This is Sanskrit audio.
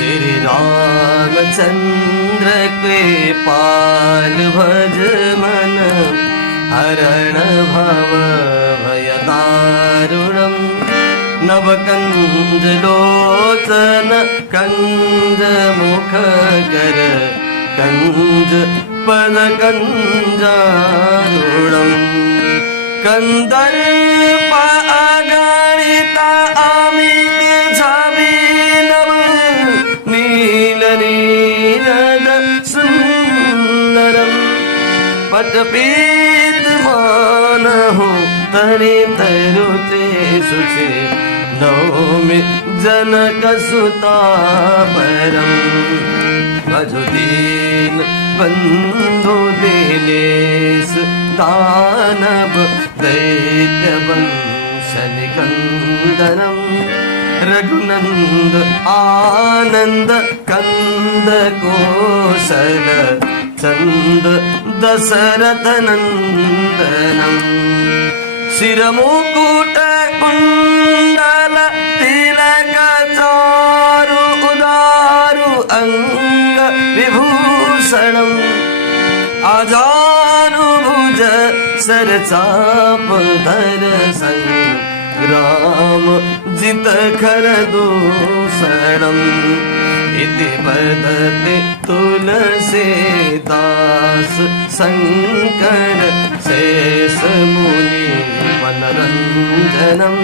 श्री रामचंद्र कृपाल भज मन हरण भव भयदारुणम् नवकंज लोचन कंज मुख कर कंज पद कंजारुणम् कंदर्प अगणिता अमित छविनव नील नीरद सुंदरम पटपीत मानहु तनि तरुते सुचे नौमि जनक सुता परम भजुदीन बंधु दिनेश दानव दैत्य वंश निकंदनम रघुनंद आनंद कंद कोसल चंद दशरथ नंदनम शिरमुकुट कुंडल तिलक चारु उदारु अंग विभूषणम आजानुभुज सरचाप धर संग्राम जित खर दूषणम इति वदति तुलसीदास शंकर शेष मुनि मनरंजनम।